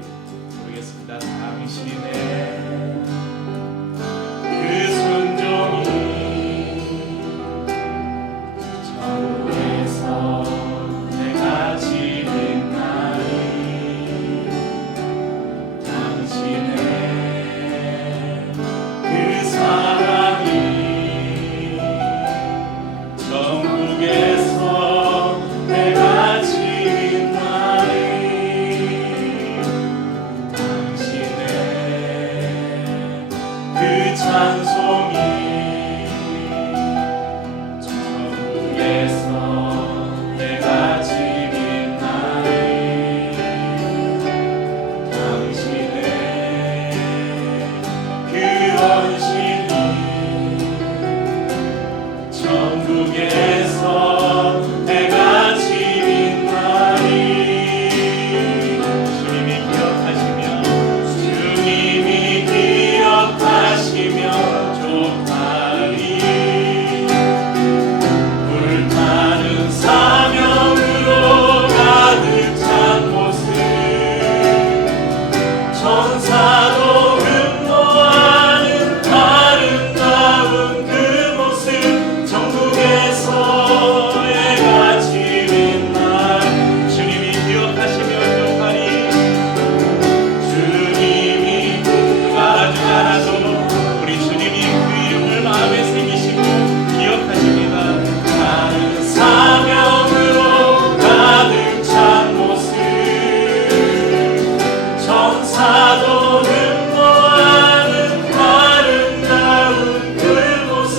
부르겠습니다. 당신의 그 순종이 전부에서 내가 지은 나이, 당신의 그 사랑이 전국에서 내가 지은 나이, 당신의 그 찬송이 전국에서 내가 지은 나이, 당신의 그 헌신이 전국에서 내가 지은 나이, 주님이 기억하시며 주님이 기억하시며 족하리. 불타는 사명으로 가득 찬 모습, 천사도 흠모하는 아름다운 그 모습, 전국에서 내가 지은 날, 주님이 기억하시며 족하리. 주님이 말하지 않아도 우리 주님이 그 이름을 마음에 새기시고 기억하십니다. 나는 사명으로 가득 찬 모습, 천사도 흠모하는 아름다운 그 모습,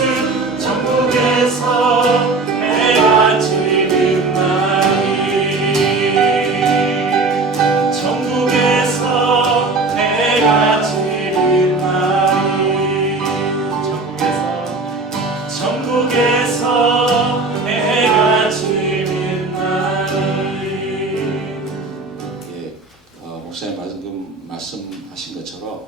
전국에서 내가 지은 나이, 전국에서 내가 지은 나이, 전국에서 내가 지은 나이. 예, 목사님 말씀하신 것처럼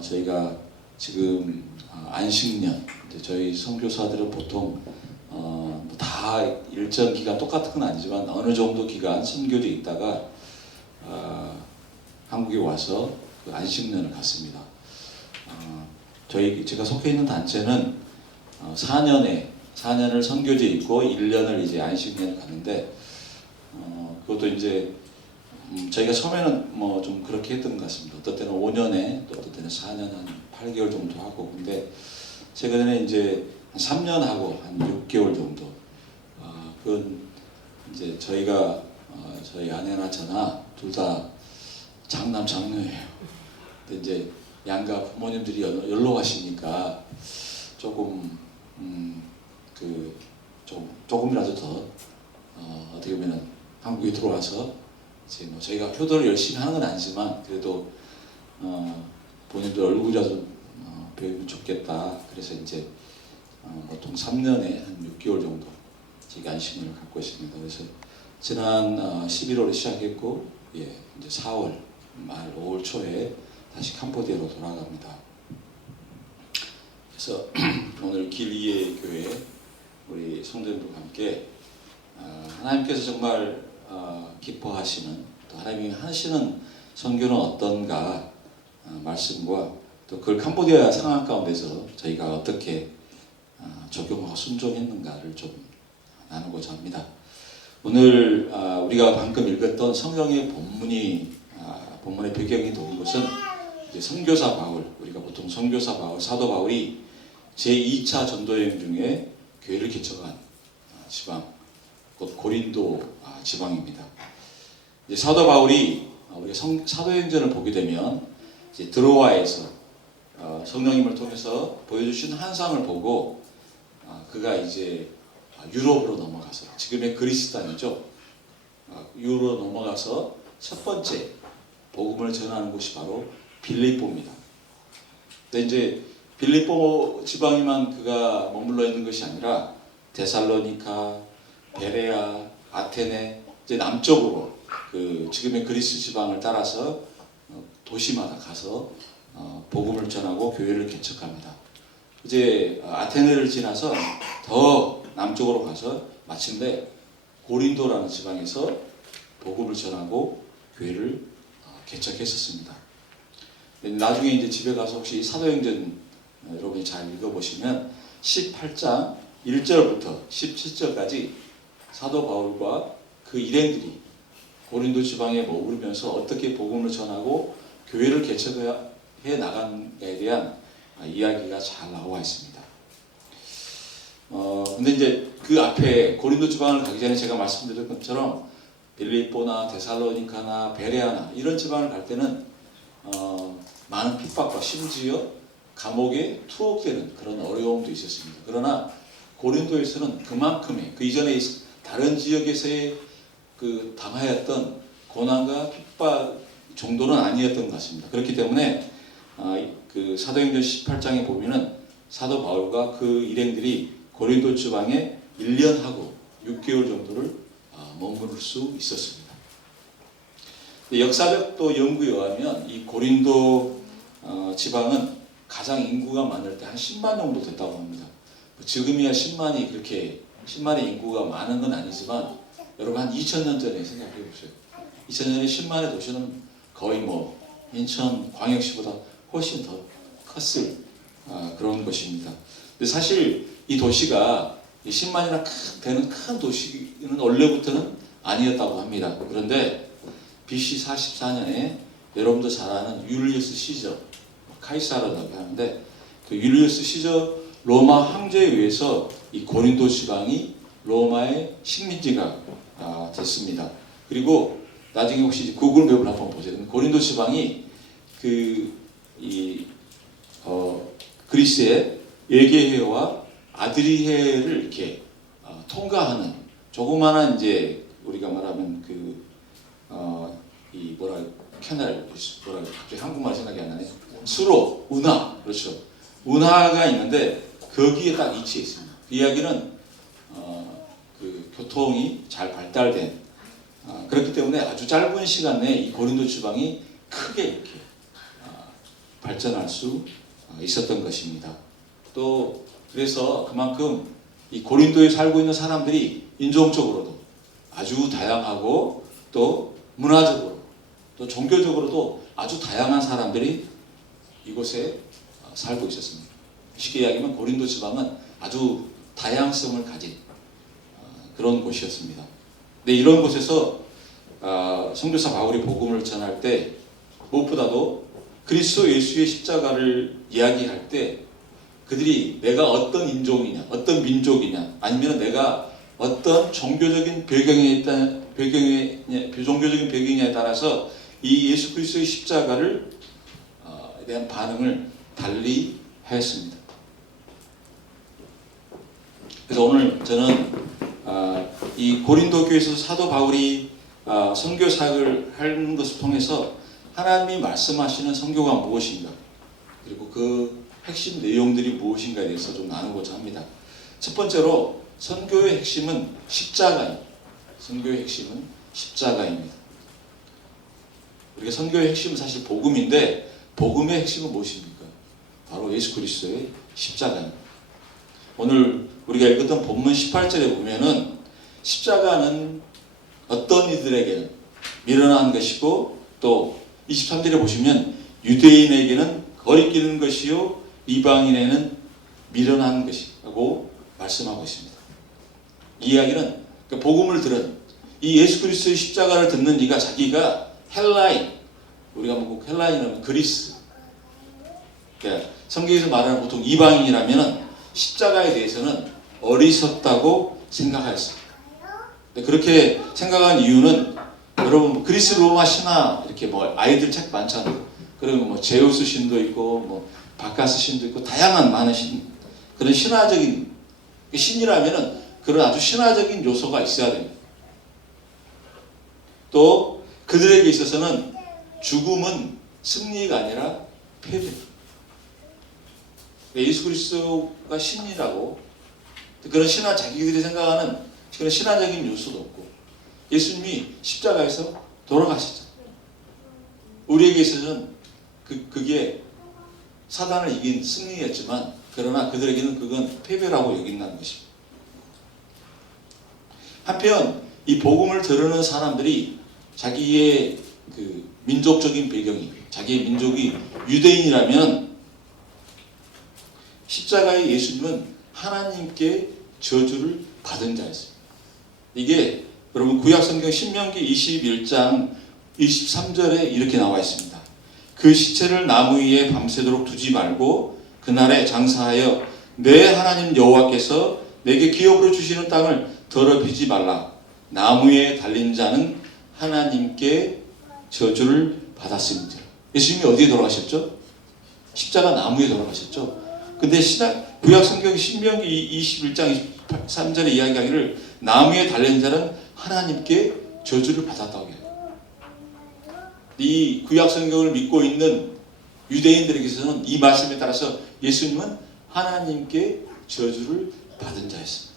저희가 지금 안식년, 이제 저희 선교사들은 보통 다 일정 기간 똑같은 건 아니지만 어느 정도 기간 선교지에 있다가 한국에 와서 그 안식년을 갖습니다. 제가 속해 있는 단체는 4년을 선교지에 있고 1년을 이제 안식년을 가는데, 그것도 이제 저희가 처음에는 뭐 좀 그렇게 했던 것 같습니다. 어떤 때는 5년에, 또 어떤 때는 4년 한 8개월 정도 하고, 근데 최근에 이제 한 3년 하고 한 6개월 정도. 그건 이제 저희가 저희 아내나 저나 둘 다 장남 장녀예요. 근데 이제 양가 부모님들이 연로하시니까 조금 조금이라도 더 어떻게 보면 한국에 들어와서 이제 뭐 저희가 효도를 열심히 하는 건 아니지만 그래도 본인들 얼굴이라도 배우면 좋겠다. 그래서 이제 보통 3년에 한 6개월 정도 저희가 안식년을 갖고 있습니다. 그래서 지난 11월에 시작했고, 예, 이제 4월 말 5월 초에 다시 캄보디아로 돌아갑니다. 그래서 오늘 길리에 교회 우리 성도님들과 함께 하나님께서 정말 기뻐하시는, 또 하나님이 하시는 선교는 어떤가 말씀과, 또 그걸 캄보디아 상황 가운데서 저희가 어떻게 적용하고 순종했는가를 좀 나누고자 합니다. 오늘 우리가 방금 읽었던 성경의 본문의 배경이 되는 것은 이제 선교사 바울, 우리가 보통 선교사 바울, 사도 바울이 제2차 전도여행 중에 교회를 개척한 지방, 곧 고린도 지방입니다. 이제 사도 바울이 우리가 사도행전을 보게 되면 이제 드로아에서 성령님을 통해서 보여주신 환상을 보고 그가 이제 유럽으로 넘어가서, 지금의 그리스 땅이죠. 유럽으로 넘어가서 첫 번째 복음을 전하는 곳이 바로 빌립보입니다. 근데 이제 빌립보 지방에만 그가 머물러 있는 것이 아니라 데살로니카, 베레아, 아테네, 이제 남쪽으로 그 지금의 그리스 지방을 따라서 도시마다 가서 복음을 전하고 교회를 개척합니다. 이제 아테네를 지나서 더 남쪽으로 가서 마침내 고린도라는 지방에서 복음을 전하고 교회를 개척했었습니다. 나중에 이제 집에 가서 혹시 사도행전 여러분이 잘 읽어보시면 18장 1절부터 17절까지 사도 바울과 그 일행들이 고린도 지방에 머무르면서 어떻게 복음을 전하고 교회를 개척해 나간에 대한 이야기가 잘 나와 있습니다. 근데 이제 그 앞에 고린도 지방을 가기 전에 제가 말씀드린 것처럼 빌립보나 데살로니카나 베레아나 이런 지방을 갈 때는 많은 핍박과 심지어 감옥에 투옥되는 그런 어려움도 있었습니다. 그러나 고린도에서는 그만큼의 그 이전에 다른 지역에서의 그 당하였던 고난과 핍박 정도는 아니었던 것 같습니다. 그렇기 때문에 그 사도행전 18장에 보면은 사도 바울과 그 일행들이 고린도 지방에 1년하고 6개월 정도를 머무를 수 있었습니다. 역사적 또 연구에 의하면 이 고린도 지방은 가장 인구가 많을 때 한 10만 정도 됐다고 합니다. 지금이야 10만의 인구가 많은 건 아니지만 여러분 한 2000년 전에 생각해 보세요. 2000년에 10만의 도시는 거의 뭐 인천 광역시보다 훨씬 더 컸을 그런 것입니다. 근데 사실 이 도시가 10만이나 되는 큰 도시는 원래부터는 아니었다고 합니다. 그런데 BC 44년에 여러분도 잘 아는 율리우스 시저, 카이사르라고 하는데 그 율리우스 시저 로마 황제에 의해서 이 고린도 지방이 로마의 식민지가 됐습니다. 그리고 나중에 혹시 구글 맵을 한번 보세요. 고린도 지방이 그리스의 에게해와 아드리해를 이렇게 통과하는 조그마한 이제 우리가 말하면 캐널 갑자기 한국말 생각이 안 나네. 수로 운하 그렇죠. 운하가 있는데 거기에 딱 위치해 있습니다. 그 이야기는 그 교통이 잘 발달된 그렇기 때문에 아주 짧은 시간 내에 이 고린도 지방이 크게 이렇게 발전할 수 있었던 것입니다. 또 그래서 그만큼 이 고린도에 살고 있는 사람들이 인종적으로도 아주 다양하고 또 문화적으로 또 종교적으로도 아주 다양한 사람들이 이곳에 살고 있었습니다. 쉽게 이야기하면 고린도 지방은 아주 다양성을 가진 그런 곳이었습니다. 근데 이런 곳에서 선교사 바울이 복음을 전할 때 무엇보다도 그리스도 예수의 십자가를 이야기할 때 그들이 내가 어떤 인종이냐, 어떤 민족이냐, 아니면 내가 어떤 종교적인 종교적인 배경에 따라서 이 예수 그리스도의 십자가를 대한 반응을 달리 하였습니다. 그래서 오늘 저는 이 고린도 교회에서 사도 바울이 선교 사역을 하는 것을 통해서 하나님이 말씀하시는 선교가 무엇인가, 그리고 그 핵심 내용들이 무엇인가에 대해서 좀 나누고자 합니다. 첫 번째로 선교의 핵심은 십자가입니다. 선교의 핵심은 십자가입니다. 우리가 선교의 핵심은 사실 복음인데 복음의 핵심은 무엇입니까? 바로 예수 그리스도의 십자가입니다. 오늘 우리가 읽었던 본문 18절에 보면은 십자가는 어떤 이들에게는 미련한 것이고 또 23절에 보시면 유대인에게는 거리끼는 것이요 이방인에게는 미련한 것이라고 말씀하고 있습니다. 이 이야기는 복음을 들은 이 예수 그리스도의 십자가를 듣는 이가 자기가 헬라인, 우리가 뭐 헬라인은 그리스, 그러니까 성경에서 말하는 보통 이방인이라면 십자가에 대해서는 어리석다고 생각하였습니다. 그렇게 생각한 이유는 여러분 그리스 로마 신화 이렇게 뭐 아이들 책 많잖아요. 그리고 뭐 제우스 신도 있고 뭐 바카스 신도 있고 다양한 많은 그런 신화적인 신이라면은 그런 아주 신화적인 요소가 있어야 됩니다. 또 그들에게 있어서는 죽음은 승리가 아니라 패배. 예수 그리스도가 신이라고 그런 신화 자기들이 생각하는 그런 신화적인 요소도 없고 예수님이 십자가에서 돌아가셨잖아요. 우리에게 있어서는 그게 사단을 이긴 승리였지만 그러나 그들에게는 그건 패배라고 여긴다는 것입니다. 한편 이 복음을 들으는 사람들이 자기의 그 민족적인 배경이, 자기의 민족이 유대인이라면 십자가의 예수님은 하나님께 저주를 받은 자였습니다. 이게 여러분 구약성경 신명기 21장 23절에 이렇게 나와 있습니다. 그 시체를 나무 위에 밤새도록 두지 말고 그날에 장사하여 내 하나님 여호와께서 내게 기업으로 주시는 땅을 더럽히지 말라. 나무에 달린 자는 하나님께 저주를 받았습니다. 예수님이 어디에 돌아가셨죠? 십자가 나무에 돌아가셨죠. 근데 구약성경 신명기 21장 23절에 이야기하기를 나무에 달린 자는 하나님께 저주를 받았다고 해요. 이 구약성경을 믿고 있는 유대인들에게서는 이 말씀에 따라서 예수님은 하나님께 저주를 받은 자였습니다.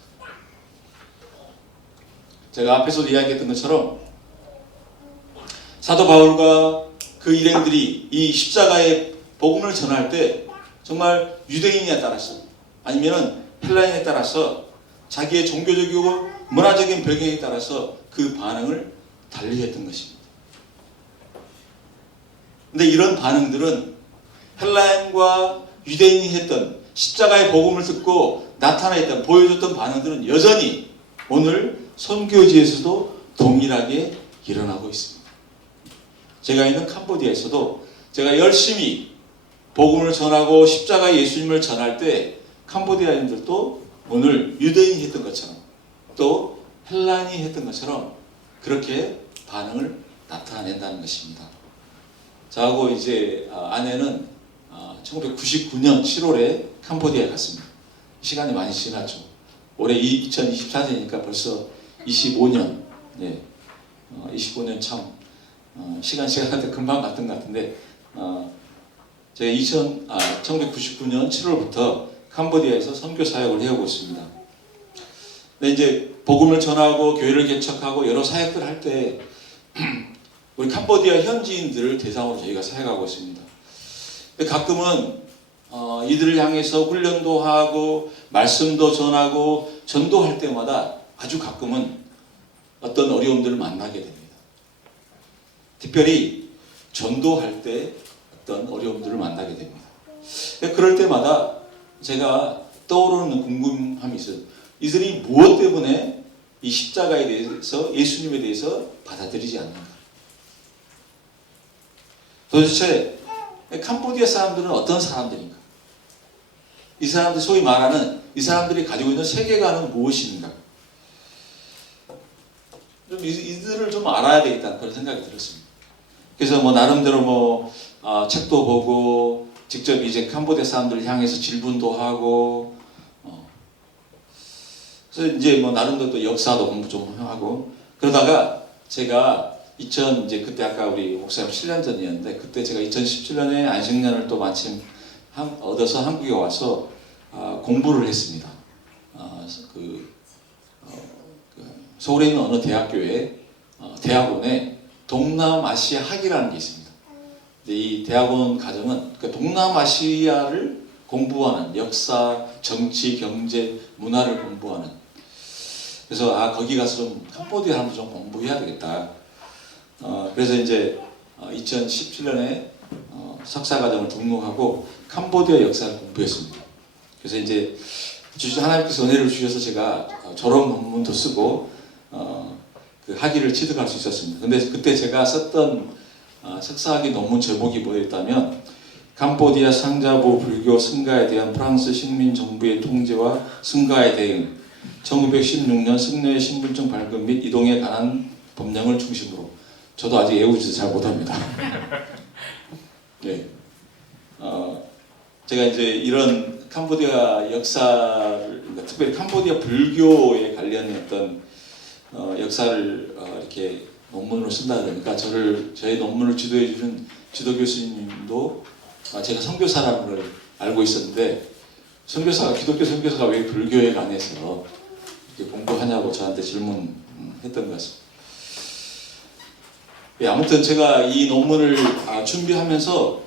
제가 앞에서도 이야기했던 것처럼 사도 바울과 그 일행들이 이 십자가의 복음을 전할 때 정말 유대인에 따라서 아니면은 헬라인에 따라서 자기의 종교적이고 문화적인 배경에 따라서 그 반응을 달리했던 것입니다. 근데 이런 반응들은 헬라인과 유대인이 했던 십자가의 복음을 듣고 나타나있던 보여줬던 반응들은 여전히 오늘 선교지에서도 동일하게 일어나고 있습니다. 제가 있는 캄보디아에서도 제가 열심히 복음을 전하고 십자가의 예수님을 전할 때 캄보디아인들도 오늘 유대인이 했던 것처럼 또 헬라인이 했던 것처럼 그렇게 반응을 나타낸다는 것입니다. 저하고 이제 아내는 1999년 7월에 캄보디아에 갔습니다. 시간이 많이 지났죠. 올해 2024년이니까 벌써 25년. 네. 25년 참 시간한테 금방 갔던 것 같은데 제가 1999년 7월부터 캄보디아에서 선교 사역을 해오고 있습니다. 근데 이제 복음을 전하고 교회를 개척하고 여러 사역들을 할 때 우리 캄보디아 현지인들을 대상으로 저희가 사역하고 있습니다. 근데 가끔은 이들을 향해서 훈련도 하고 말씀도 전하고 전도할 때마다 아주 가끔은 어떤 어려움들을 만나게 됩니다. 특별히 전도할 때 어떤 어려움들을 만나게 됩니다. 그럴 때마다 제가 떠오르는 궁금함이 있어요. 이들이 무엇 때문에 이 십자가에 대해서 예수님에 대해서 받아들이지 않는가? 도대체 캄보디아 사람들은 어떤 사람들인가? 이 사람들 소위 말하는 이 사람들이 가지고 있는 세계관은 무엇인가? 좀 이들을 좀 알아야 되겠다는 그런 생각이 들었습니다. 그래서 나름대로 책도 보고 직접 이제 캄보디아 사람들을 향해서 질문도 하고 그래서 이제 나름대로 또 역사도 공부 좀 하고 그러다가 제가 이제 그때 아까 우리 목사님 7년 전이었는데 그때 제가 2017년에 안식년을 또 마침 얻어서 한국에 와서 공부를 했습니다. 서울에 있는 어느 대학교에 대학원에 동남아시아 학이라는 게 있습니다. 이 대학원 과정은 동남아시아를 공부하는 역사, 정치, 경제, 문화를 공부하는 그래서 거기 가서 좀 캄보디아 한번 좀 공부해야 되겠다. 그래서 이제 2017년에 석사과정을 등록하고 캄보디아 역사를 공부했습니다. 그래서 이제 하나님께서 은혜를 주셔서 제가 졸업 논문도 쓰고 그 학위를 취득할 수 있었습니다. 근데 그때 제가 썼던 석사학위 논문 제목이 뭐였다면 캄보디아 상자부 불교 승가에 대한 프랑스 식민 정부의 통제와 승가에 대응 1916년 승려의 신분증 발급 및 이동에 관한 법령을 중심으로 저도 아직 외우지도 잘 못합니다. 네. 제가 이제 이런 캄보디아 역사를 특별히 캄보디아 불교에 관련했던 역사를 이렇게 논문으로 쓴다 그러니까 저의 논문을 지도해 주는 지도 교수님도 제가 선교사라는 걸 알고 있었는데 기독교 선교사가 왜 불교에 관해서 이렇게 공부하냐고 저한테 질문했던 것 같습니다. 예, 아무튼 제가 이 논문을 준비하면서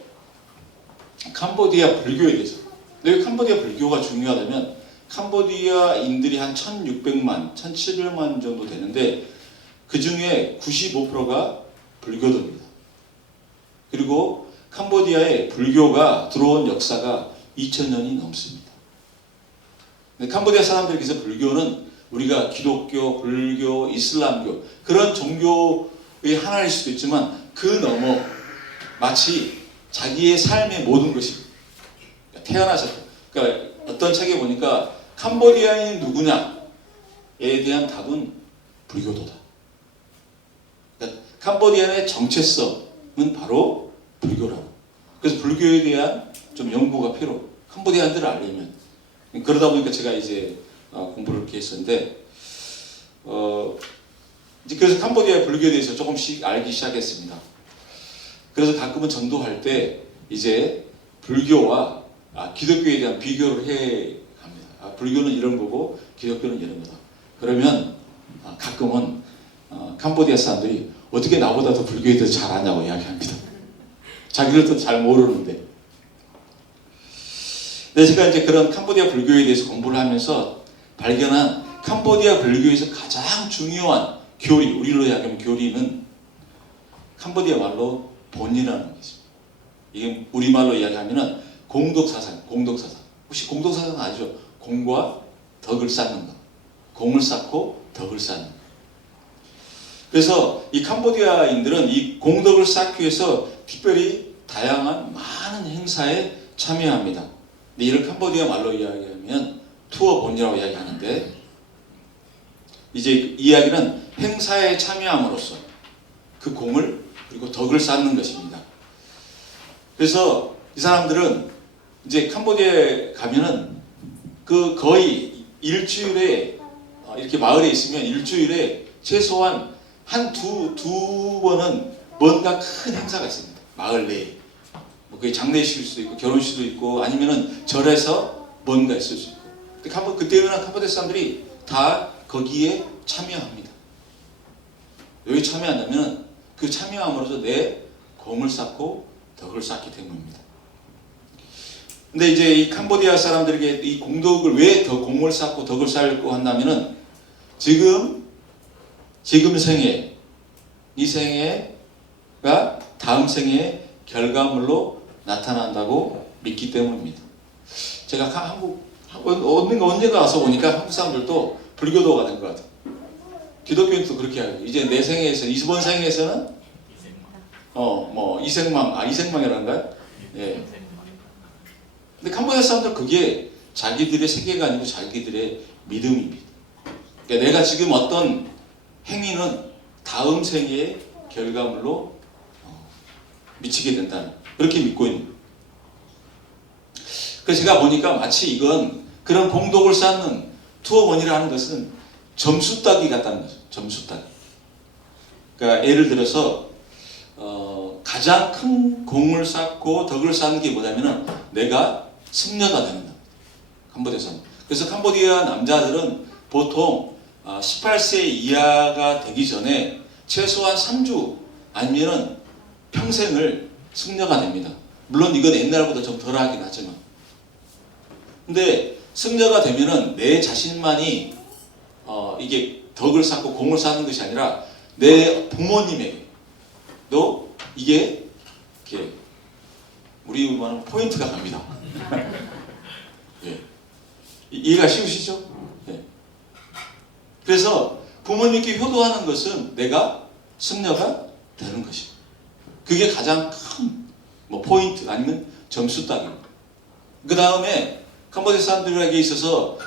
캄보디아 불교에 대해서 왜 캄보디아 불교가 중요하다면 캄보디아인들이 한 1600만, 1700만 정도 되는데 그 중에 95%가 불교도입니다. 그리고 캄보디아에 불교가 들어온 역사가 2000년이 넘습니다. 근데 캄보디아 사람들에게서 불교는 우리가 기독교, 불교, 이슬람교 그런 종교의 하나일 수도 있지만 그 너머 마치 자기의 삶의 모든 것이 태어나셨다. 그러니까 어떤 책에 보니까 캄보디아인이 누구냐에 대한 답은 불교도다. 그러니까 캄보디아의 정체성은 바로 불교라고. 그래서 불교에 대한 좀 연구가 필요. 캄보디아인들을 알려면 그러다 보니까 제가 이제 공부를 이렇게 했었는데 이제 그래서 캄보디아의 불교에 대해서 조금씩 알기 시작했습니다. 그래서 가끔은 전도할 때 이제 불교와 기독교에 대한 비교를 해 합니다. 불교는 이런 거고 기독교는 이런 거다. 그러면 가끔은 캄보디아 사람들이 어떻게 나보다 더 불교에 대해서 잘 아냐고 이야기합니다. 자기들도 잘 모르는데. 근데 제가 이제 그런 캄보디아 불교에 대해서 공부를 하면서 발견한 캄보디아 불교에서 가장 중요한 교리, 우리로 이야기하면 교리는 캄보디아 말로 본이라는 게 있습니다. 이게 우리말로 이야기하면은 공덕사상, 공덕사상. 혹시 공덕사상 아시죠? 공과 덕을 쌓는 것. 공을 쌓고 덕을 쌓는 것. 그래서 이 캄보디아인들은 이 공덕을 쌓기 위해서 특별히 다양한 많은 행사에 참여합니다. 근데 이를 캄보디아 말로 이야기하면 투어본이라고 이야기하는데 이제 이 이야기는 행사에 참여함으로써 그 공을 그리고 덕을 쌓는 것입니다. 그래서 이 사람들은 이제 캄보디아에 가면은 그 거의 일주일에 이렇게 마을에 있으면 일주일에 최소한 두 번은 뭔가 큰 행사가 있습니다. 마을 내에. 뭐 그게 장례식일 수도 있고 결혼식도 있고 아니면은 절에서 뭔가 있을 수 있고. 그때는 캄보디아 사람들이 다 거기에 참여합니다. 여기 참여한다면 그 참여함으로써 내 공을 쌓고 덕을 쌓기 때문입니다. 근데 이제 이 캄보디아 사람들에게 이 공덕을 왜 더 공을 쌓고 덕을 쌓고 한다면은 지금 생에 이 생애가 다음 생의 결과물로 나타난다고 믿기 때문입니다. 제가 언젠가 와서 보니까 한국 사람들도 불교도가 된 것 같아요. 기독교인도 그렇게 하고 이제 내 생에서 이번 생에서는 이생망이란가요? 예. 근데 캄보디아 사람들 그게 자기들의 세계관이고 자기들의 믿음입니다. 그러니까 내가 지금 어떤 행위는 다음 생의 결과물로 미치게 된다는 그렇게 믿고 있는 거예요. 그래서 제가 보니까 마치 이건 그런 공덕을 쌓는 투어원이라는 것은 점수 따기 같다는 거죠. 점수 따기. 그러니까 예를 들어서 가장 큰 공을 쌓고 덕을 쌓는 게 뭐냐면은 내가 승려가 되는 겁니다. 캄보디아에서. 그래서 캄보디아 남자들은 보통 18세 이하가 되기 전에 최소한 3주 아니면은 평생을 승려가 됩니다. 물론 이건 옛날보다 좀 덜하긴 하지만. 근데 승려가 되면은 내 자신만이 이게 덕을 쌓고 공을 쌓는 것이 아니라 내 부모님에게도 이게 이렇게 우리 말하는 포인트가 갑니다. 예. 이해가 쉬우시죠? 예. 그래서 부모님께 효도하는 것은 내가 승려가 되는 것입니다. 그게 가장 큰 포인트 아니면 점수 따기입니다. 그 다음에 캄보디아 사람들에게 있어서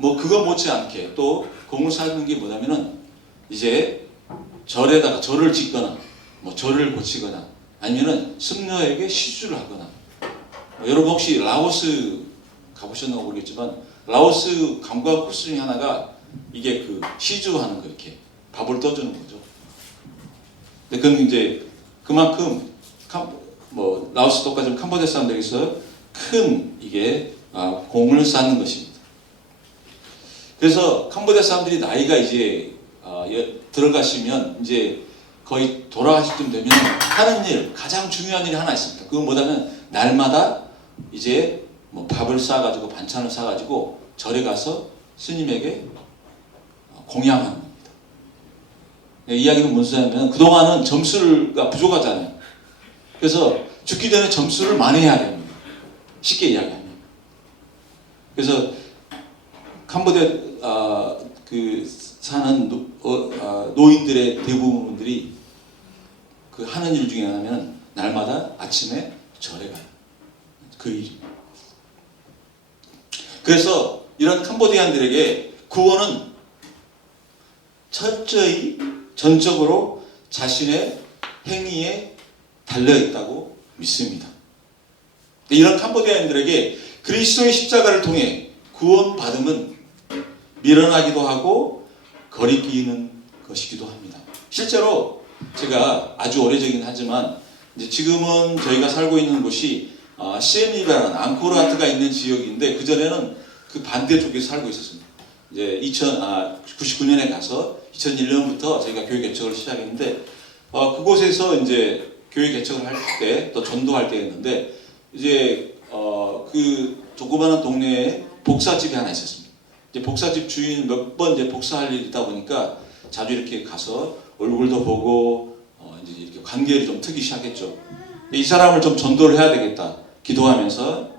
그거 못지않게 또 공을 쌓는 게 뭐냐면은 이제 절에다가 절을 짓거나 절을 고치거나 아니면은 승려에게 시주를 하거나 여러분 혹시 라오스 가보셨나 모르겠지만 라오스 관광 코스 중에 하나가 이게 그 시주하는 거 이렇게 밥을 떠주는 거죠. 근데 그건 이제 그만큼 라오스 똑같이 캄보디아 사람들에게서 큰 이게 공을 쌓는 것입니다. 그래서 캄보디아 사람들이 나이가 이제 들어가시면 이제 거의 돌아가실 쯤 되면 하는 일, 가장 중요한 일이 하나 있습니다. 그건 뭐냐면 날마다 이제 밥을 싸가지고 반찬을 싸가지고 절에 가서 스님에게 공양하는 겁니다. 이야기는 무슨 소리냐면 그동안은 점수가 부족하잖아요. 그래서 죽기 전에 점수를 만회해야 됩니다. 쉽게 이야기합니다. 그래서 캄보디아 그 사는 노인들의 대부분들이 그 하는 일 중에 하나는 날마다 아침에 절에 가요. 그 일이. 그래서 이런 캄보디안들에게 구원은 철저히 전적으로 자신의 행위에 달려있다고 믿습니다. 이런 캄보디아인들에게 그리스도의 십자가를 통해 구원받음은 밀어나기도 하고 거리끼는 것이기도 합니다. 실제로 제가 아주 오래전이긴 하지만 이제 지금은 저희가 살고 있는 곳이 시엠리베라는 앙코르와트가 있는 지역인데 그전에는 그 반대쪽에 살고 있었습니다. 이제 99년에 가서 2001년부터 저희가 교회 개척을 시작했는데 그곳에서 이제 교회 개척을 할 때 또 전도할 때였는데 이제 그 조그마한 동네에 복사집이 하나 있었습니다. 이제 복사집 주인 몇 번 이제 복사할 일이 있다 보니까 자주 이렇게 가서 얼굴도 보고 이제 이렇게 관계를 좀 트기 시작했죠. 이 사람을 좀 전도를 해야 되겠다 기도하면서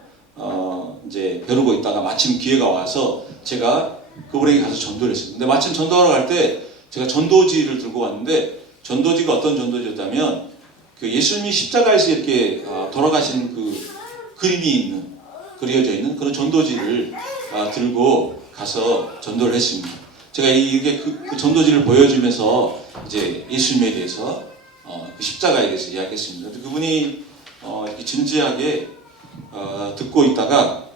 이제 벼르고 있다가 마침 기회가 와서 제가 그분에게 가서 전도를 했습니다. 근데 마침 전도하러 갈 때 제가 전도지를 들고 왔는데 전도지가 어떤 전도지였냐면 그 예수님이 십자가에서 이렇게 돌아가신 그 그림이 그려져 있는 그런 전도지를 들고 가서 전도를 했습니다. 제가 이게 그 전도지를 보여주면서 이제 예수님에 대해서 그 십자가에 대해서 이야기했습니다. 그분이 이렇게 진지하게 듣고 있다가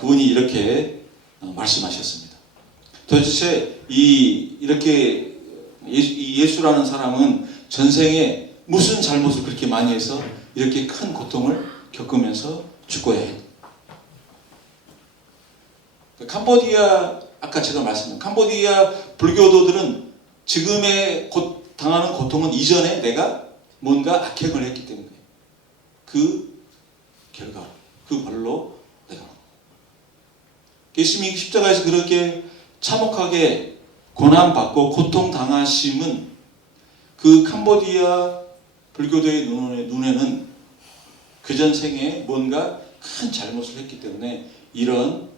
그분이 이렇게 말씀하셨습니다. 도대체 이렇게 예수라는 사람은 전생에 무슨 잘못을 그렇게 많이 해서 이렇게 큰 고통을 겪으면서 죽어야 해? 캄보디아 아까 제가 말씀드린 캄보디아 불교도들은 지금의 당하는 고통은 이전에 내가 뭔가 악행을 했기 때문에 그 결과 그 벌로 내가 예수님이 십자가에서 그렇게 참혹하게 고난받고 고통당하심은 그 캄보디아 불교도의 눈에는 그 전생에 뭔가 큰 잘못을 했기 때문에 이런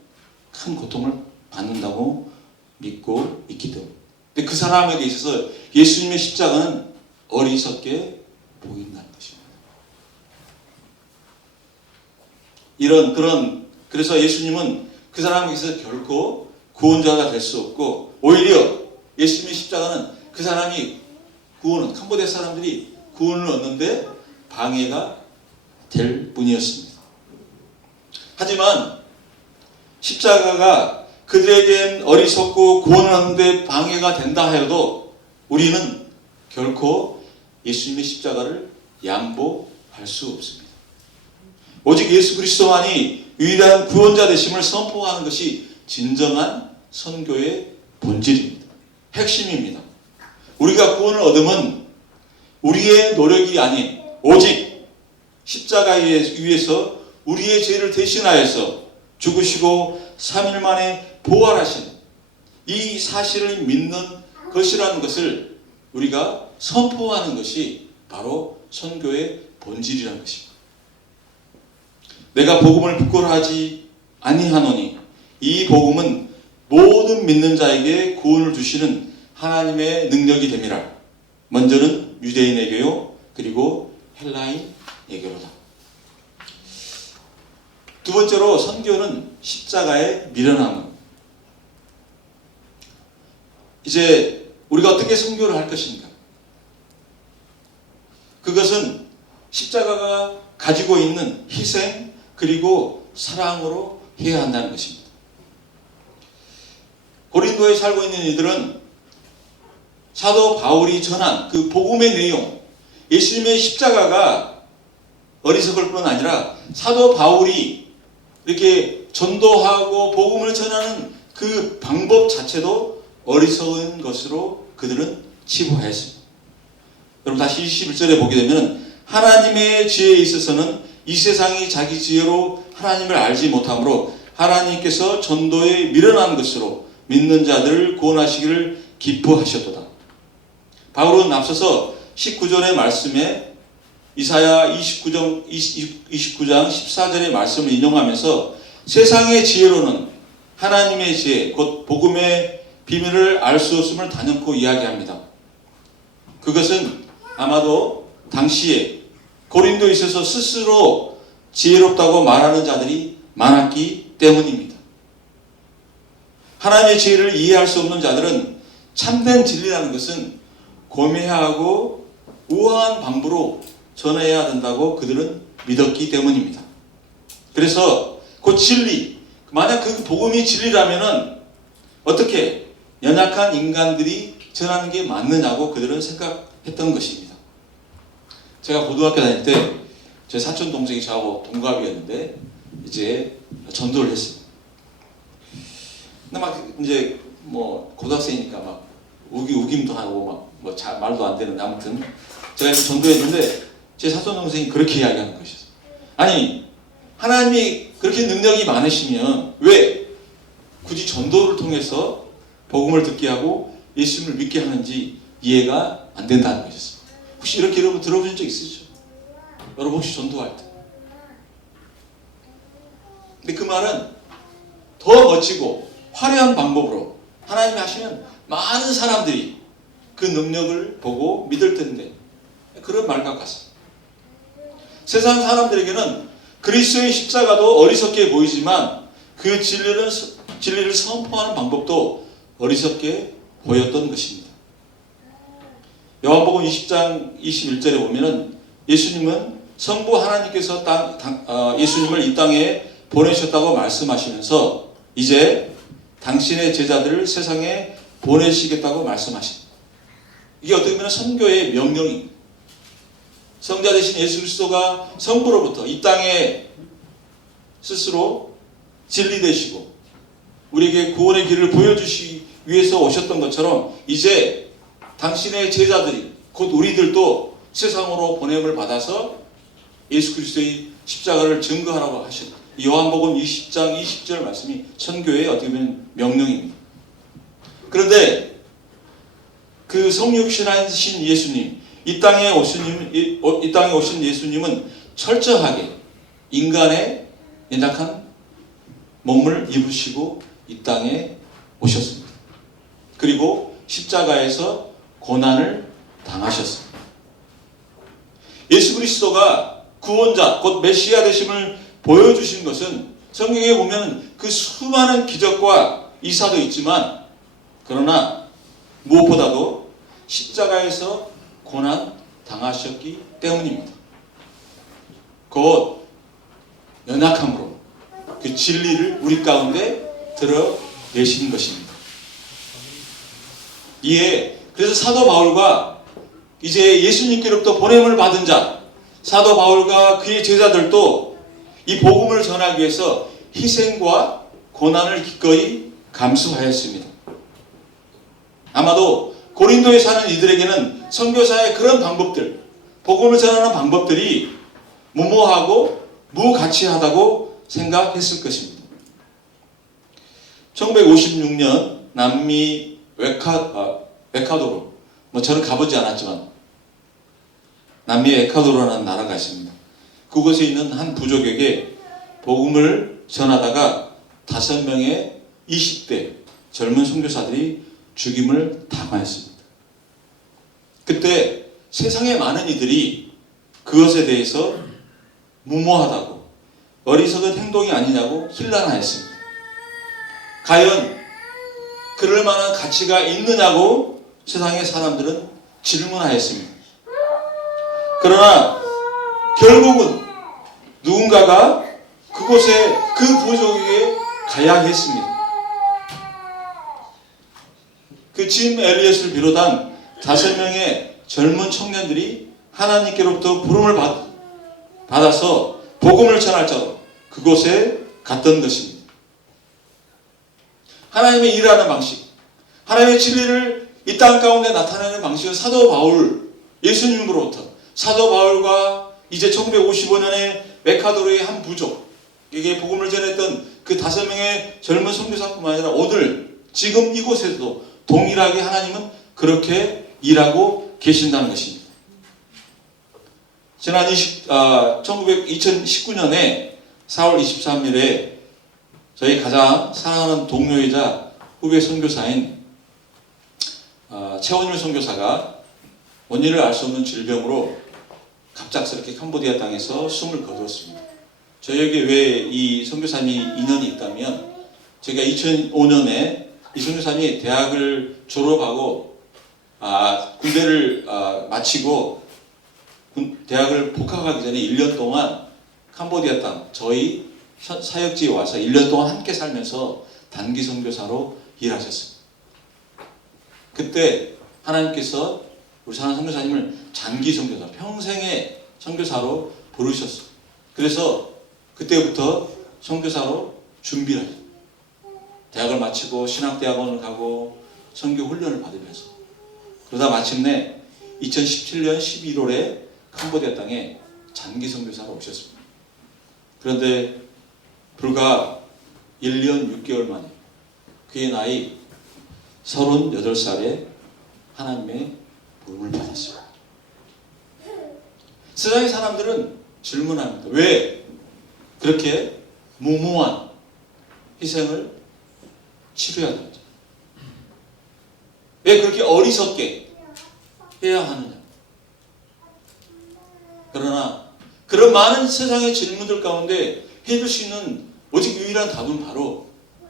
큰 고통을 받는다고 믿고 있기 때문에. 근데 그 사람에게 있어서 예수님의 십자가는 어리석게 보인다는 것입니다. 그래서 예수님은 그 사람에게 있어서 결코 구원자가 될 수 없고 오히려 예수님의 십자가는 그 사람이 캄보디아 사람들이 구원을 얻는데 방해가 될 뿐이었습니다. 하지만 십자가가 그들에겐 어리석고 구원을 얻는데 방해가 된다 하여도 우리는 결코 예수님의 십자가를 양보할 수 없습니다. 오직 예수 그리스도만이 유일한 구원자 되심을 선포하는 것이 진정한 선교의 본질입니다. 핵심입니다. 우리가 구원을 얻으면 우리의 노력이 아닌 오직 십자가에 위해서 우리의 죄를 대신하여서 죽으시고 3일 만에 부활하신 이 사실을 믿는 것이라는 것을 우리가 선포하는 것이 바로 선교의 본질이라는 것입니다. 내가 복음을 부끄러워하지 아니하노니 이 복음은 모든 믿는 자에게 구원을 주시는 하나님의 능력이 됨이라. 먼저는 유대인에게요, 그리고 헬라인에게로다. 두 번째로 선교는 십자가의 미련함. 이제 우리가 어떻게 선교를 할 것인가? 그것은 십자가가 가지고 있는 희생 그리고 사랑으로 해야 한다는 것입니다. 고린도에 살고 있는 이들은 사도 바울이 전한 그 복음의 내용, 예수님의 십자가가 어리석을 뿐 아니라 사도 바울이 이렇게 전도하고 복음을 전하는 그 방법 자체도 어리석은 것으로 그들은 치부하였습니다. 여러분 다시 21절에 보게 되면 하나님의 지혜에 있어서는 이 세상이 자기 지혜로 하나님을 알지 못하므로 하나님께서 전도에 미련한 것으로 믿는 자들을 구원하시기를 기뻐하셨도다. 바울은 앞서서 19절의 말씀에 이사야 29장 14절의 말씀을 인용하면서 세상의 지혜로는 하나님의 지혜, 곧 복음의 비밀을 알 수 없음을 단연코 이야기합니다. 그것은 아마도 당시에 고린도에 있어서 스스로 지혜롭다고 말하는 자들이 많았기 때문입니다. 하나님의 지혜를 이해할 수 없는 자들은 참된 진리라는 것은 고매하고 우아한 방법으로 전해야 된다고 그들은 믿었기 때문입니다. 그래서 그 진리, 만약 그 복음이 진리라면은 어떻게 연약한 인간들이 전하는 게 맞느냐고 그들은 생각했던 것입니다. 제가 고등학교 다닐 때 제 사촌 동생이 저하고 동갑이었는데 이제 전도를 했습니다. 근데 막 이제 뭐 고등학생이니까 막 우김도 하고 막 말도 안 되는, 아무튼 제가 이제 전도했는데 제 사촌 동생이 그렇게 이야기하는 것이었어요. 아니, 하나님이 그렇게 능력이 많으시면 왜 굳이 전도를 통해서 복음을 듣게 하고 예수님을 믿게 하는지 이해가 안 된다는 것이었어요. 혹시 이렇게 여러분 들어보신 적 있으시죠? 여러분 혹시 전도할 때. 근데 그 말은 더 멋지고 화려한 방법으로 하나님이 하시면 많은 사람들이 그 능력을 보고 믿을 텐데, 그런 말과 같습니다. 세상 사람들에게는 그리스도의 십자가도 어리석게 보이지만 그 진리를 선포하는 방법도 어리석게 보였던 것입니다. 요한복음 20장 21절에 보면은 예수님은 성부 하나님께서 예수님을 이 땅에 보내셨다고 말씀하시면서 이제 당신의 제자들을 세상에 보내시겠다고 말씀하십니다. 이게 어떻게 보면 선교의 명령입니다. 성자 되신 예수 그리스도가 성부로부터 이 땅에 스스로 진리 되시고 우리에게 구원의 길을 보여주시기 위해서 오셨던 것처럼 이제 당신의 제자들이 곧 우리들도 세상으로 보냄을 받아서 예수 그리스도의 십자가를 증거하라고 하신 요한복음 20장 20절 말씀이 선교의 어떻게 보면 명령입니다. 그런데 그 성육신하신 예수님, 이 땅에 오신 예수님은 철저하게 인간의 연약한 몸을 입으시고 이 땅에 오셨습니다. 그리고 십자가에서 고난을 당하셨습니다. 예수 그리스도가 구원자, 곧 메시아 되심을 보여주신 것은 성경에 보면 그 수많은 기적과 이사도 있지만, 그러나 무엇보다도 십자가에서 고난 당하셨기 때문입니다. 곧 연약함으로 그 진리를 우리 가운데 드러내신 것입니다. 이에 그래서 사도 바울과 이제 예수님께로부터 보냄을 받은 자, 사도 바울과 그의 제자들도 이 복음을 전하기 위해서 희생과 고난을 기꺼이 감수하였습니다. 아마도 고린도에 사는 이들에게는 선교사의 그런 방법들, 복음을 전하는 방법들이 무모하고 무가치하다고 생각했을 것입니다. 1956년 남미 에콰도르, 저는 가보지 않았지만 남미 에콰도르라는 나라가 있습니다. 그곳에 있는 한 부족에게 복음을 전하다가 5명의 20대 젊은 선교사들이 죽임을 당하였습니다. 그때 세상의 많은 이들이 그것에 대해서 무모하다고, 어리석은 행동이 아니냐고 힐난하였습니다. 과연 그럴 만한 가치가 있느냐고 세상의 사람들은 질문하였습니다. 그러나 결국은 누군가가 그곳에 그 부족에게 가야 했습니다. 그 짐 엘리엇을 비롯한 5명의 젊은 청년들이 하나님께로부터 부름을 받아서 복음을 전할 자로 그곳에 갔던 것입니다. 하나님의 일하는 방식, 하나님의 진리를 이 땅 가운데 나타내는 방식은 사도 바울, 예수님으로부터 사도 바울과 이제 1955년에 에콰도르의 한 부족에게 복음을 전했던 그 5명의 젊은 선교사뿐만 아니라 오늘 지금 이곳에서도 동일하게 하나님은 그렇게 일하고 계신다는 것입니다. 지난 2019년에 4월 23일에 저희 가장 사랑하는 동료이자 후배 선교사인 최원율 선교사가 원인을 알 수 없는 질병으로 갑작스럽게 캄보디아 땅에서 숨을 거두었습니다. 저에게 왜 이 선교사님이 인연이 있다면, 제가 2005년에 이 선교사님이 대학을 졸업하고 군대를 마치고 대학을 복학하기 전에 1년 동안 캄보디아 땅 저희 사역지에 와서 1년 동안 함께 살면서 단기 선교사로 일하셨습니다. 그때 하나님께서 우리 사랑하는 선교사님을 장기 선교사, 평생의 선교사로 부르셨어요. 그래서 그때부터 선교사로 준비를 하셨어요. 대학을 마치고 신학대학원을 가고 선교 훈련을 받으면서, 그러다 마침내 2017년 11월에 캄보디아 땅에 장기 선교사로 오셨습니다. 그런데 불과 1년 6개월 만에 그의 나이 38살에 하나님의 부름을 받았어요. 세상의 사람들은 질문합니다. 왜 그렇게 무모한 희생을 치러야 되는지, 왜 그렇게 어리석게 해야 하느냐. 그러나 그런 많은 세상의 질문들 가운데 해줄 수 있는 오직 유일한 답은 바로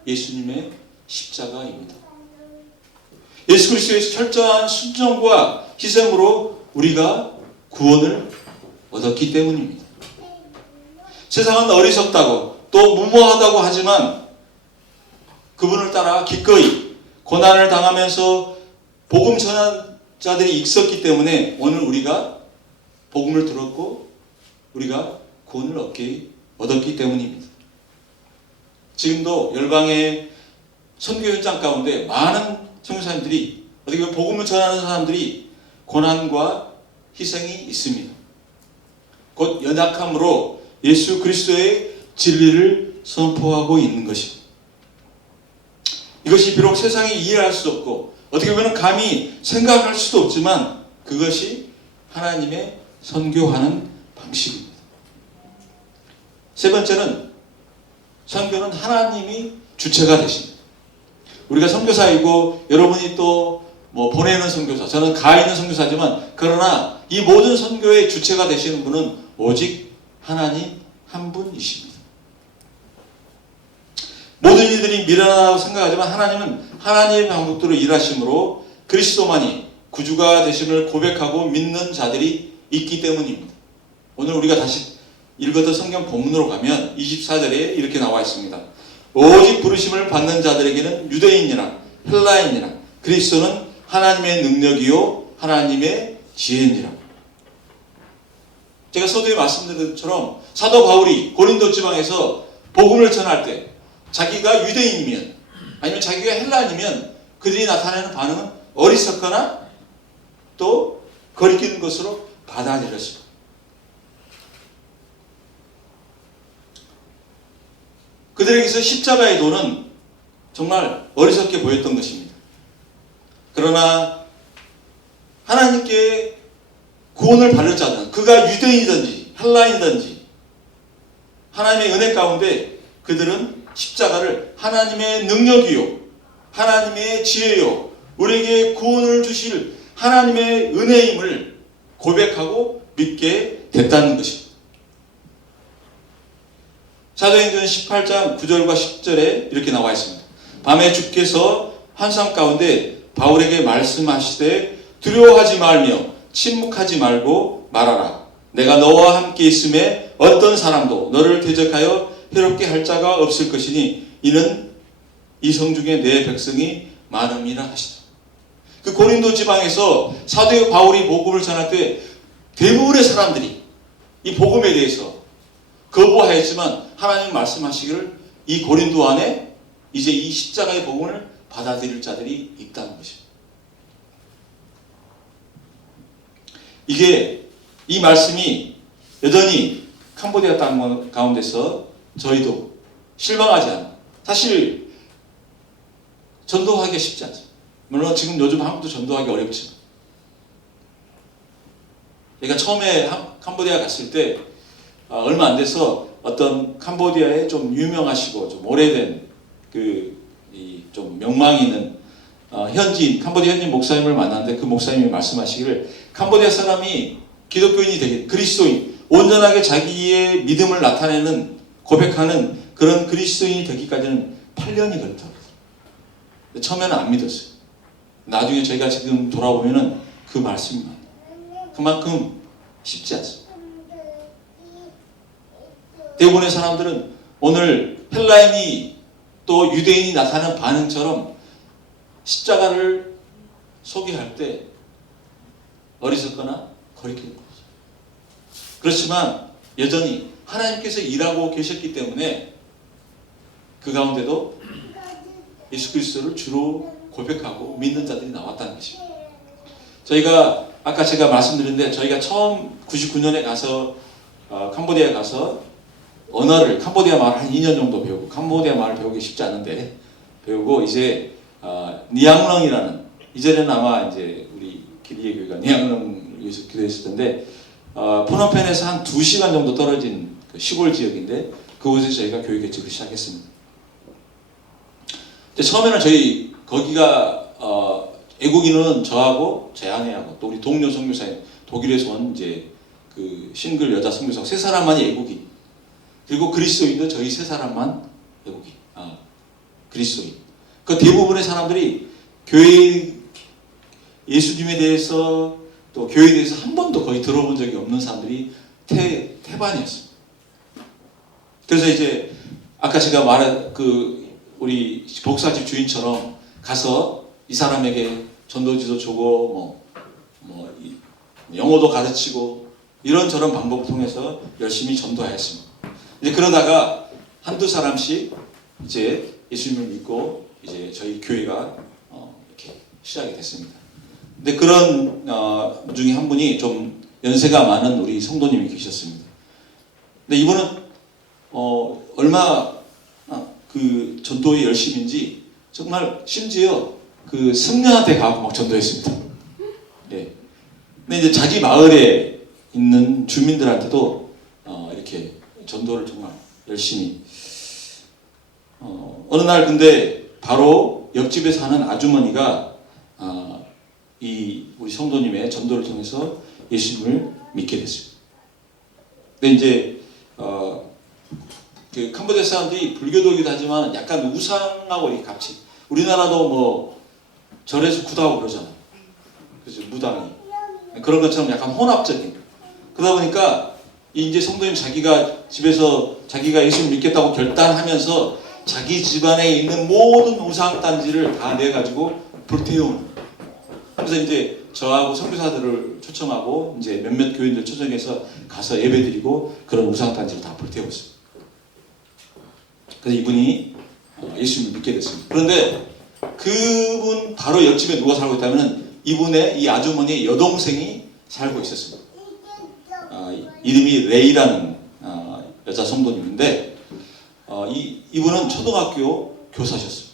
예수님의 십자가입니다. 예수 그리스도의 철저한 순종과 희생으로 우리가 구원을 얻었기 때문입니다. 세상은 어리석다고 또 무모하다고 하지만 그분을 따라 기꺼이 고난을 당하면서 복음 전환자들이 있었기 때문에 오늘 우리가 복음을 들었고 우리가 구원을 얻었기 때문입니다. 지금도 열방의 선교 현장 가운데 많은 선교사님들이, 어떻게 보면 복음을 전하는 사람들이 고난과 희생이 있습니다. 곧 연약함으로 예수 그리스도의 진리를 선포하고 있는 것입니다. 이것이 비록 세상이 이해할 수 없고 어떻게 보면 감히 생각할 수도 없지만 그것이 하나님의 선교하는 방식입니다. 세 번째는, 선교는 하나님이 주체가 되십니다. 우리가 선교사이고 여러분이 또 보내는 선교사, 저는 가 있는 선교사지만, 그러나 이 모든 선교의 주체가 되시는 분은 오직 하나님 한 분이십니다. 모든 이들이 미련하다고 생각하지만 하나님은 하나님의 방법대로 일하심으로 그리스도만이 구주가 되심을 고백하고 믿는 자들이 있기 때문입니다. 오늘 우리가 다시 읽었던 성경 본문으로 가면 24절에 이렇게 나와 있습니다. 오직 부르심을 받는 자들에게는 유대인이나 헬라인이나 그리스도는 하나님의 능력이요 하나님의 지혜니라. 제가 서두에 말씀드린 것처럼 사도 바울이 고린도 지방에서 복음을 전할 때 자기가 유대인이면 아니면 자기가 헬라인이면 그들이 나타내는 반응은 어리석거나 또 거리끼는 것으로 받아들였습니다. 그들에게서 십자가의 도는 정말 어리석게 보였던 것입니다. 그러나 하나님께 구원을 받을 자는, 그가 유대인이든지 헬라인이든지 하나님의 은혜 가운데 그들은 십자가를 하나님의 능력이요 하나님의 지혜요 우리에게 구원을 주실 하나님의 은혜임을 고백하고 믿게 됐다는 것입니다. 사도행전 18장 9절과 10절에 이렇게 나와 있습니다. 밤에 주께서 환상 가운데 바울에게 말씀하시되 두려워하지 말며 침묵하지 말고 말하라. 내가 너와 함께 있음에 어떤 사람도 너를 대적하여 해롭게 할 자가 없을 것이니 이는 이 성중에 내 백성이 많음이라 하시다. 그 고린도 지방에서 사도 바울이 복음을 전할 때 대부분의 사람들이 이 복음에 대해서 거부하였지만 하나님 말씀하시기를 이 고린도 안에 이제 이 십자가의 복음을 받아들일 자들이 있다는 것입니다. 이 말씀이 여전히 캄보디아 땅 가운데서 저희도 실망하지 않아. 사실 전도하기가 쉽지 않죠. 물론 지금 요즘 한국도 전도하기 어렵지만 그러니까 처음에 캄보디아 갔을 때 얼마 안 돼서 어떤 캄보디아에 좀 유명하시고 좀 오래된 좀 명망 있는 캄보디아 현지인 목사님을 만났는데 그 목사님이 말씀하시기를 캄보디아 사람이 기독교인이 되게 그리스도인 온전하게 자기의 믿음을 나타내는 고백하는 그런 그리스도인이 되기까지는 8년이 걸렸다고. 처음에는 안 믿었어요. 나중에 저희가 지금 돌아보면은 그 말씀이 맞아요. 그만큼 쉽지 않습니다. 대부분의 사람들은 오늘 헬라인이 또 유대인이 나타나는 반응처럼 십자가를 소개할 때 어리석거나 거리끼는 거죠. 그렇지만 여전히 하나님께서 일하고 계셨기 때문에 그 가운데도 예수 그리스도를 주로 고백하고 믿는 자들이 나왔다는 것입니다. 저희가 아까 제가 말씀드렸는데 저희가 처음 99년에 가서 캄보디아에 가서 언어를 캄보디아 말을 한 2년 정도 배우고 캄보디아 말을 배우기 쉽지 않은데 배우고 이제 니앙렁이라는 이전에는 아마 이제 우리 기리의 교회가 니앙렁에서 기도했을 텐데 푸놈펜에서 한 2시간 정도 떨어진 그 시골 지역인데 그곳에서 저희가 교회 개척을 시작했습니다. 처음에는 저희 거기가 애국인은 저하고 제 아내하고 또 우리 동료 선교사님 독일에서 온 이제 그 싱글 여자 선교사 세 사람만이 애국인 그리고 그리스도인도 저희 세 사람만 애국인 그리스도인 그 대부분의 사람들이 교회 예수님에 대해서 또 교회에 대해서 한 번도 거의 들어본 적이 없는 사람들이 태반이었어요. 그래서 이제 아까 제가 말한 우리 복사집 주인처럼 가서 이 사람에게 전도지도 주고 영어도 가르치고 이런저런 방법을 통해서 열심히 전도하였습니다. 이제 그러다가 한두 사람씩 이제 예수님을 믿고 이제 저희 교회가 이렇게 시작이 됐습니다. 근데 그런 중에 한 분이 좀 연세가 많은 우리 성도님이 계셨습니다. 근데 이분은 얼마 그 전도에 열심인지 정말 심지어 그 승려한테 가고 막 전도했습니다. 예. 근데 이제 자기 마을에 있는 주민들한테도 이렇게 전도를 정말 열심히. 어느 날 근데 바로 옆집에 사는 아주머니가 이 우리 성도님의 전도를 통해서 예수님을 믿게 됐습니다. 근데 이제 그 캄보디아 사람들이 불교도이기도 하지만 약간 우상하고 이렇게 같이 우리나라도 뭐 절에서 구다고 그러잖아요. 그죠? 무당이 그런 것처럼 약간 혼합적인 그러다 보니까 이제 성도님 자기가 집에서 자기가 예수를 믿겠다고 결단하면서 자기 집안에 있는 모든 우상 단지를 다 내가지고 불태우는. 그래서 이제 저하고 선교사들을 초청하고 이제 몇몇 교인들 초청해서 가서 예배드리고 그런 우상 단지를 다 불태웠어요. 그래서 이분이 예수님을 믿게 됐습니다. 그런데 그분 바로 옆집에 누가 살고 있다면 이분의 이 아주머니의 여동생이 살고 있었습니다. 이름이 레이라는 여자 성도님인데 이분은 초등학교 교사셨어요.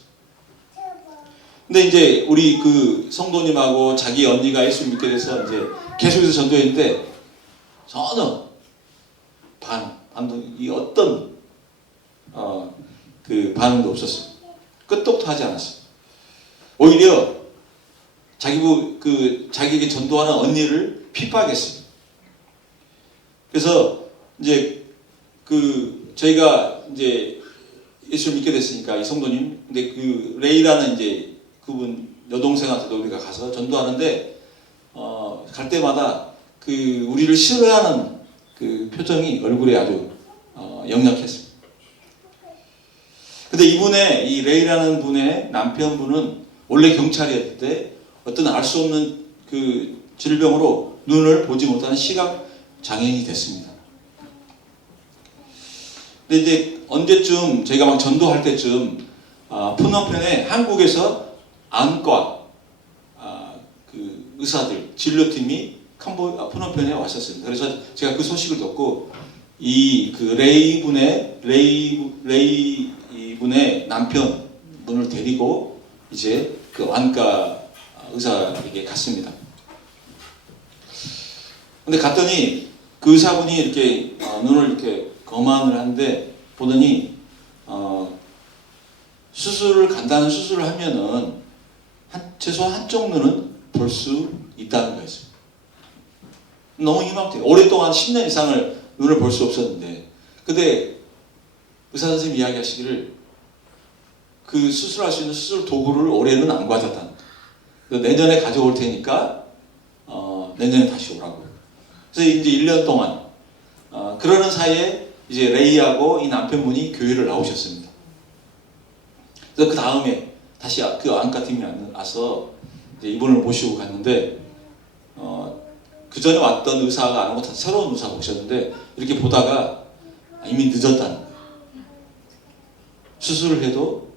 근데 이제 우리 그 성도님하고 자기 언니가 예수를 믿게 돼서 이제 계속해서 전도했는데 전혀 이 어떤 그 반응도 없었어요. 끄떡도 하지 않았어요. 오히려 자기에게 전도하는 언니를 핍박했어요. 그래서 이제 저희가 이제 예수를 믿게 됐으니까 이 성도님, 근데 그 레이라는 이제 그분 여동생한테도 우리가 가서 전도하는데 갈 때마다 우리를 싫어하는 그 표정이 얼굴에 아주 역력했습니다. 근데 이 레이라는 분의 남편분은 원래 경찰이었는데 어떤 알 수 없는 그 질병으로 눈을 보지 못하는 시각 장애인이 됐습니다. 근데 이제 언제쯤 저희가 막 전도할 때쯤 푸놈펜에 한국에서 안과 그 의사들 진료팀이 푸놈펜에 왔었습니다. 그래서 제가 그 소식을 듣고 레이 분의 남편분을 데리고 이제 그 안과 의사에게 갔습니다. 근데 갔더니 그 의사분이 이렇게 눈을 이렇게 검안을 하는데 보더니 수술을 간단한 수술을 하면은 최소한 한쪽 눈은 볼 수 있다는 거였어요. 너무 희망돼요. 오랫동안 10년 이상을 눈을 볼 수 없었는데, 근데 의사 선생님이 이야기하시기를 그 수술할 수 있는 수술 도구를 올해는 안 가져왔다는 거예요. 내년에 가져올 테니까 내년에 다시 오라고. 그래서 이제 1년 동안 그러는 사이에 이제 레이하고 이 남편분이 교회를 나오셨습니다. 그래서 그 다음에 다시 그 안과팀이 와서 이제 이분을 모시고 갔는데 그 전에 왔던 의사가 아니고 새로운 의사가 오셨는데 이렇게 보다가 이미 늦었다는 거예요. 수술을 해도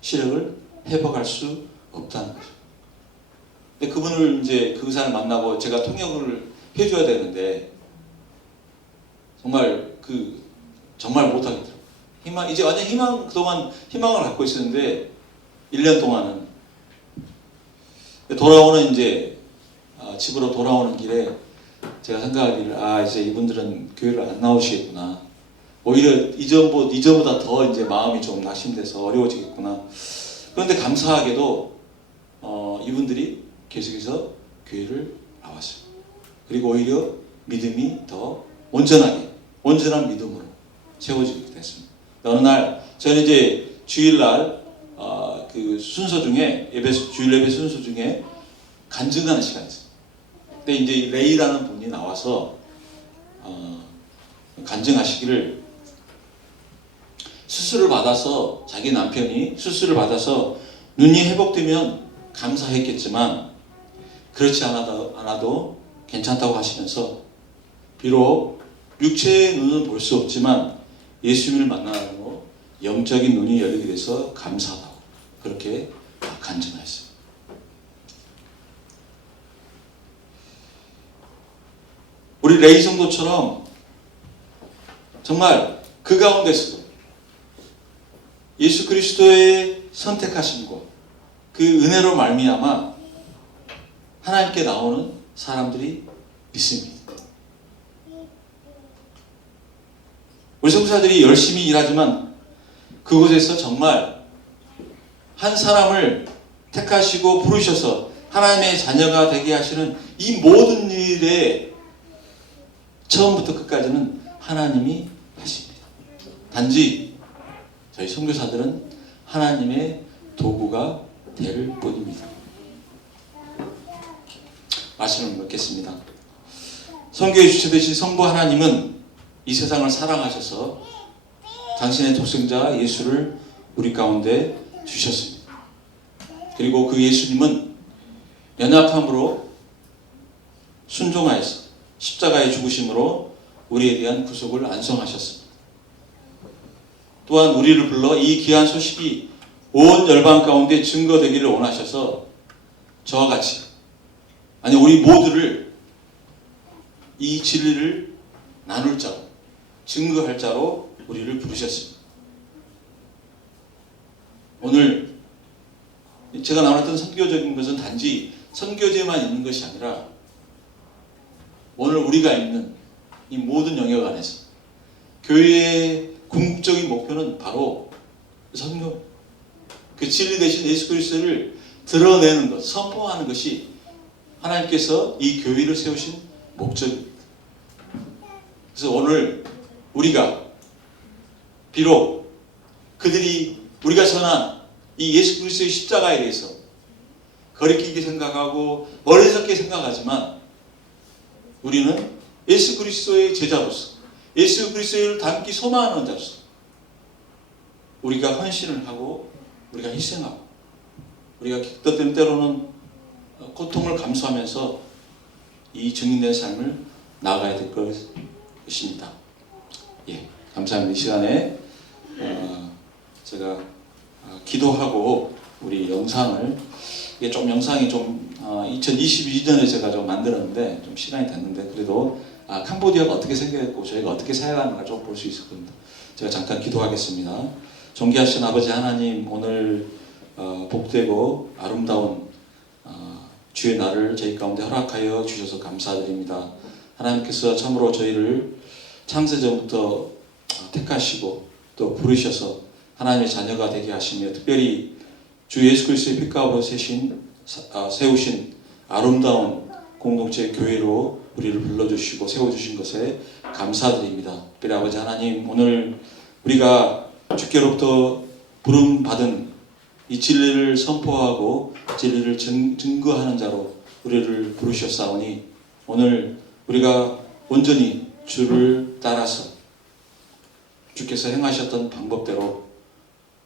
시력을 회복할 수 없다는 거죠. 근데 그분을 이제 그 의사를 만나고 제가 통역을 해줘야 되는데 정말 못하겠더라고요. 이제 완전 그동안 희망을 갖고 있었는데 1년 동안은 돌아오는 이제 집으로 돌아오는 길에 제가 생각하기를 이제 이분들은 교회를 안 나오시겠구나. 오히려 이전보다 더 이제 마음이 좀 낙심돼서 어려워지겠구나. 그런데 감사하게도 이분들이 계속해서 교회를 나왔어요. 그리고 오히려 믿음이 더 온전한 믿음으로 채워지게 됐습니다. 어느 날 저는 이제 주일날 그 순서 중에 주일 예배 순서 중에 간증하는 시간이 있어요. 근데 이제 레이라는 분이 나와서 간증하시기를 자기 남편이 수술을 받아서 눈이 회복되면 감사했겠지만 그렇지 않아도 괜찮다고 하시면서 비록 육체의 눈은 볼 수 없지만 예수님을 만나고 영적인 눈이 열리게 돼서 감사하다고 그렇게 간증했어요. 우리 레이 성도처럼 정말 그 가운데서도 예수 그리스도의 선택하심과 그 은혜로 말미암아 하나님께 나오는 사람들이 있습니다. 우리 선교사들이 열심히 일하지만 그곳에서 정말 한 사람을 택하시고 부르셔서 하나님의 자녀가 되게 하시는 이 모든 일에 처음부터 끝까지는 하나님이 하십니다. 단지 저희 선교사들은 하나님의 도구가 될 뿐입니다. 말씀을 맺겠습니다. 선교의 주체 되신 성부 하나님은 이 세상을 사랑하셔서 당신의 독생자 예수를 우리 가운데 주셨습니다. 그리고 그 예수님은 연약함으로 순종하여서 십자가의 죽으심으로 우리에 대한 구속을 완성하셨습니다. 또한 우리를 불러 이 귀한 소식이 온 열방 가운데 증거되기를 원하셔서 저와 같이 우리 모두를 이 진리를 나눌 자로 증거할 자로 우리를 부르셨습니다. 오늘 제가 나눴던 선교적인 것은 단지 선교제만 있는 것이 아니라 오늘 우리가 있는 이 모든 영역 안에서 교회의 궁극적인 목표는 바로 선교, 그 진리 대신 예수 그리스도를 드러내는 것, 선포하는 것이 하나님께서 이 교회를 세우신 목적입니다. 그래서 오늘 우리가 비록 우리가 전한 이 예수 그리스도의 십자가에 대해서 거리끼게 생각하고 어리석게 생각하지만 우리는 예수 그리스도의 제자로서 예수 그리스도를 닮기 소망하는 자로서 우리가 헌신을 하고 우리가 희생하고 우리가 때로는 고통을 감수하면서 이 증인된 삶을 나아가야 될 것입니다. 감사합니다. 이 시간에 제가 기도하고 우리 영상을 영상이 2022년에 제가 좀 만들었는데 좀 시간이 됐는데 그래도 캄보디아가 어떻게 생겼고 저희가 어떻게 살아가는가 좀 볼 수 있을 겁니다. 제가 잠깐 기도하겠습니다. 존귀하신 아버지 하나님, 오늘 복되고 아름다운 주의 날을 저희 가운데 허락하여 주셔서 감사드립니다. 하나님께서 참으로 저희를 창세전부터 택하시고 또 부르셔서 하나님의 자녀가 되게 하시며 특별히 주 예수 그리스도의 빛값으로 세우신 아름다운 공동체 교회로 우리를 불러주시고 세워주신 것에 감사드립니다. 특별히 아버지 하나님, 오늘 우리가 주께로부터 부름받은 이 진리를 선포하고 진리를 증거하는 자로 우리를 부르셨사오니 오늘 우리가 온전히 주를 따라서 주께서 행하셨던 방법대로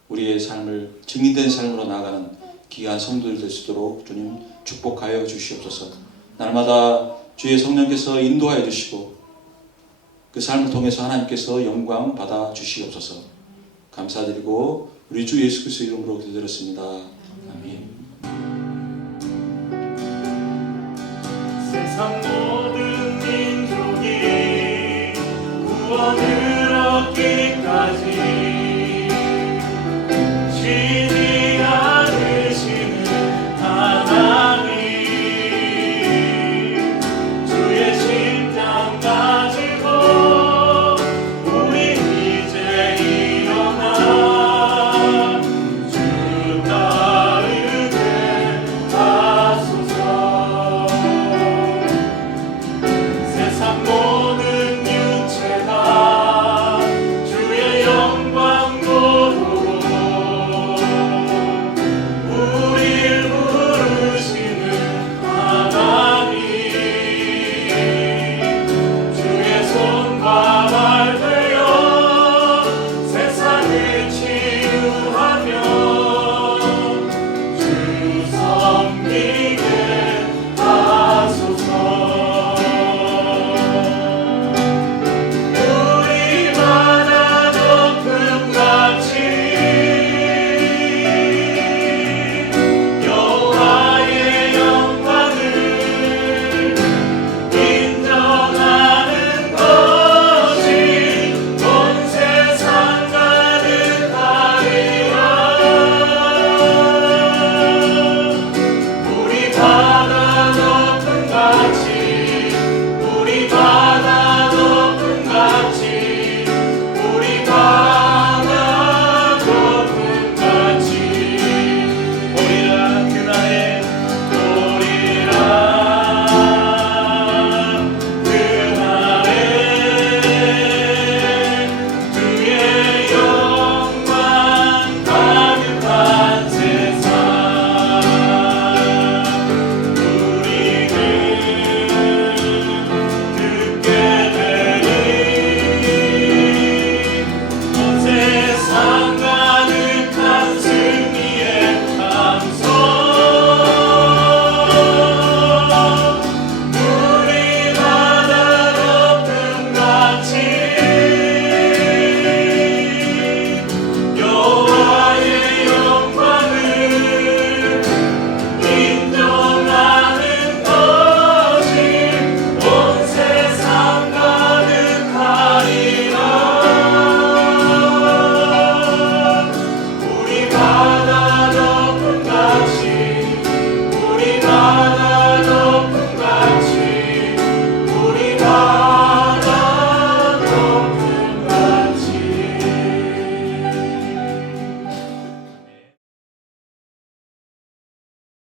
우리의 삶을 증인된 삶으로 나아가는 귀한 성도들 될 수 있도록 주님 축복하여 주시옵소서. 날마다 주의 성령께서 인도하여 주시고 그 삶을 통해서 하나님께서 영광 받아 주시옵소서. 감사드리고 우리 주 예수 그리스도 이름으로 기도드렸습니다. 아멘. 세상 모든 민족이 구원을 얻기까지